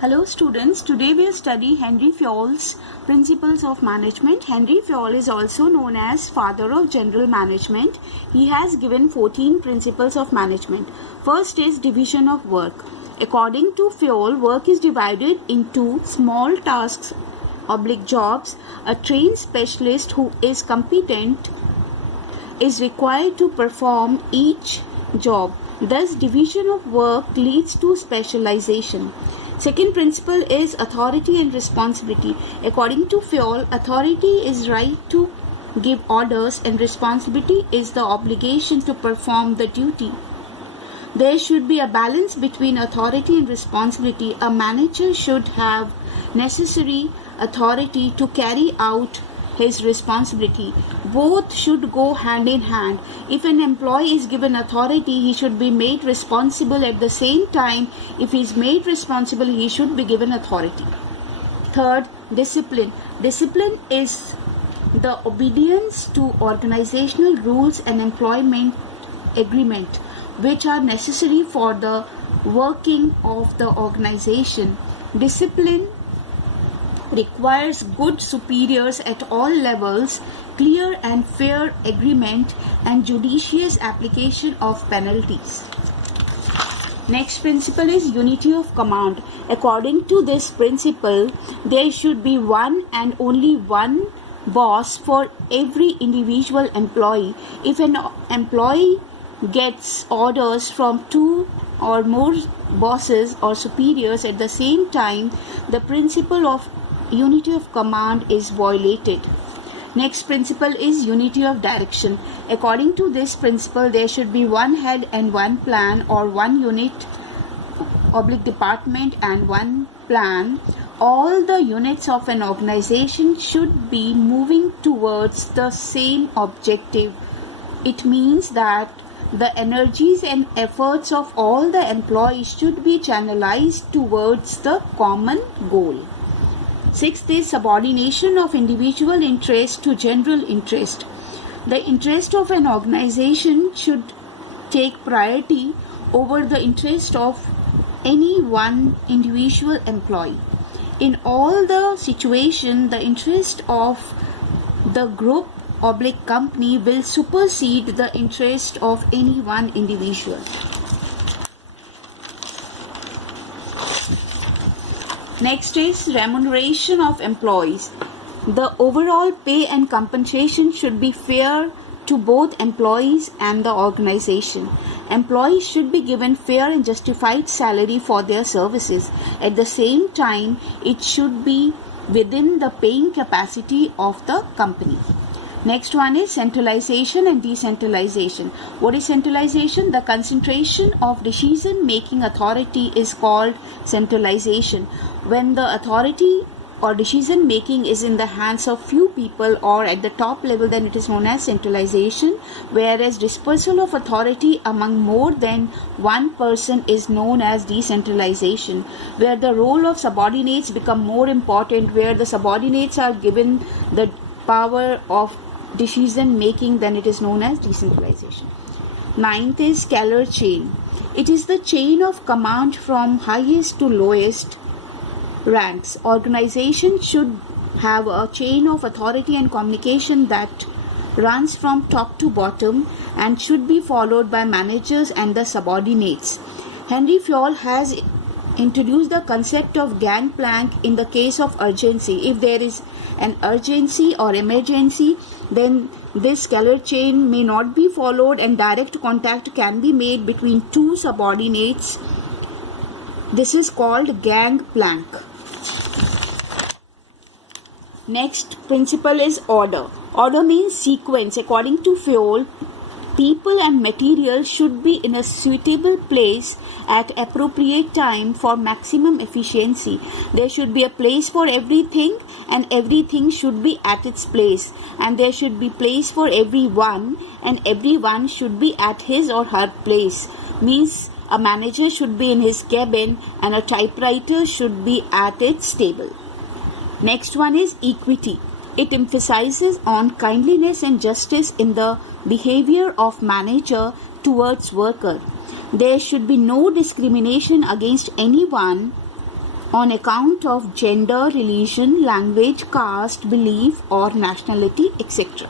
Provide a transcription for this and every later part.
Hello students, today we'll study Henry Fayol's Principles of Management. Henry Fayol is also known as Father of General Management. He has given 14 principles of management. First is division of work. According to Fayol, work is divided into small tasks, jobs. A trained specialist who is competent is required to perform each job. Thus, division of work leads to specialization. Second principle is authority and responsibility. According to Fayol, authority is right to give orders and responsibility is the obligation to perform the duty. There should be a balance between authority and responsibility. A manager should have necessary authority to carry out his responsibility. Both should go hand in hand. If an employee is given authority, he should be made responsible at the same time. If he is made responsible, he should be given authority. Third, discipline. Discipline is the obedience to organizational rules and employment agreement which are necessary for the working of the organization. Discipline requires good superiors at all levels, clear and fair agreement, and judicious application of penalties. Next principle is unity of command. According to this principle, there should be one and only one boss for every individual employee. If an employee gets orders from two or more bosses or superiors at the same time, the principle of unity of command is violated. Next principle is unity of direction. According to this principle, there should be one head and one plan, or one unit department and one plan. All the units of an organization should be moving towards the same objective. It means that the energies and efforts of all the employees should be channelized towards the common goal. Sixth is subordination of individual interest to general interest. The interest of an organization should take priority over the interest of any one individual employee. In all the situation, the interest of the group company will supersede the interest of any one individual. Next is remuneration of employees. The overall pay and compensation should be fair to both employees and the organization. Employees should be given fair and justified salary for their services. At the same time, it should be within the paying capacity of the company. Next one is centralization and decentralization. What is centralization? The concentration of decision-making authority is called centralization. When the authority or decision-making is in the hands of few people or at the top level, then it is known as centralization, whereas dispersal of authority among more than one person is known as decentralization, where the role of subordinates become more important, where the subordinates are given the power of decision making, then it is known as decentralization. Ninth is scalar chain. It is the chain of command from highest to lowest ranks. Organization should have a chain of authority and communication that runs from top to bottom and should be followed by managers and the subordinates. Henry Fayol has introduced the concept of gangplank in the case of urgency. If there is an urgency or emergency, then this scalar chain may not be followed and direct contact can be made between two subordinates. This is called gangplank. Next principle is order. Order means sequence. According to Fayol, people and material should be in a suitable place at appropriate time for maximum efficiency. There should be a place for everything and everything should be at its place, and there should be place for everyone and everyone should be at his or her place. Means a manager should be in his cabin and a typewriter should be at its table. Next one is equity. It emphasizes on kindliness and justice in the behavior of manager towards worker. There should be no discrimination against anyone on account of gender, religion, language, caste, belief, or nationality, etc.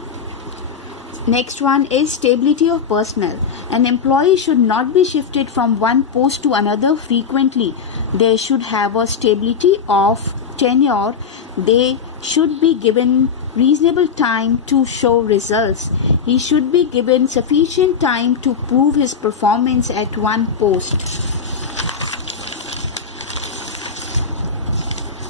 Next one is stability of personnel. An employee should not be shifted from one post to another frequently. They should have a stability of tenure. They should be given reasonable time to show results. He should be given sufficient time to prove his performance at one post.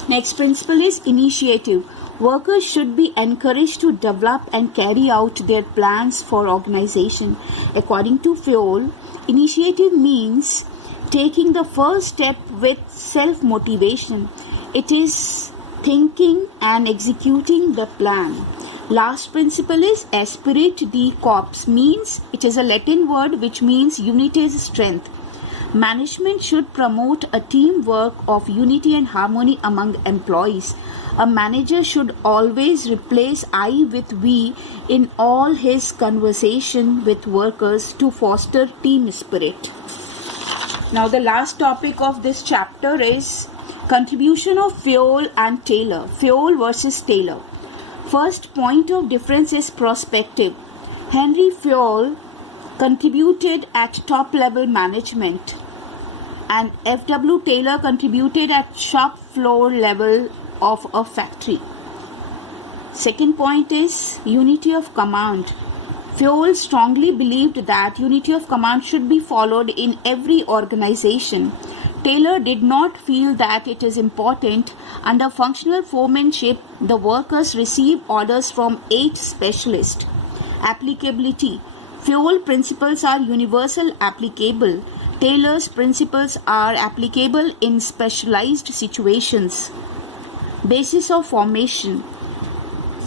Next principle is initiative. Workers should be encouraged to develop and carry out their plans for organization. According to Fayol, initiative means taking the first step with self-motivation. It is thinking and executing the plan. Last principle is aspirate de corps, means it is a Latin word which means unity is strength. Management should promote a teamwork of unity and harmony among employees. A manager should always replace I with we in all his conversation with workers to foster team spirit. Now the last topic of this chapter is contribution of Fayol and Taylor. Fayol versus Taylor. First point of difference is perspective. Henry Fayol contributed at top level management and F.W. Taylor contributed at shop floor level of a factory. Second point is unity of command. Fayol strongly believed that unity of command should be followed in every organization. Taylor did not feel that it is important. Under functional foremanship, the workers receive orders from 8 specialists. Applicability. Fayol principles are universal applicable. Taylor's principles are applicable in specialized situations. Basis of formation.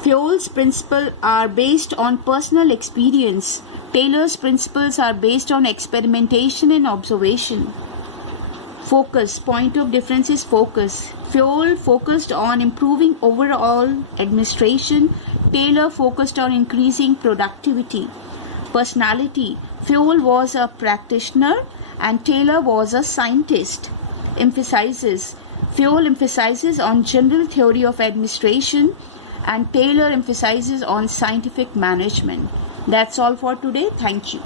Fayol's principles are based on personal experience. Taylor's principles are based on experimentation and observation. Focus. Point of difference is focus. Fayol focused on improving overall administration. Taylor focused on increasing productivity. Personality. Fayol was a practitioner and Taylor was a scientist. Emphasizes. Fayol emphasizes on general theory of administration and Taylor emphasizes on scientific management. That's all for today. Thank you.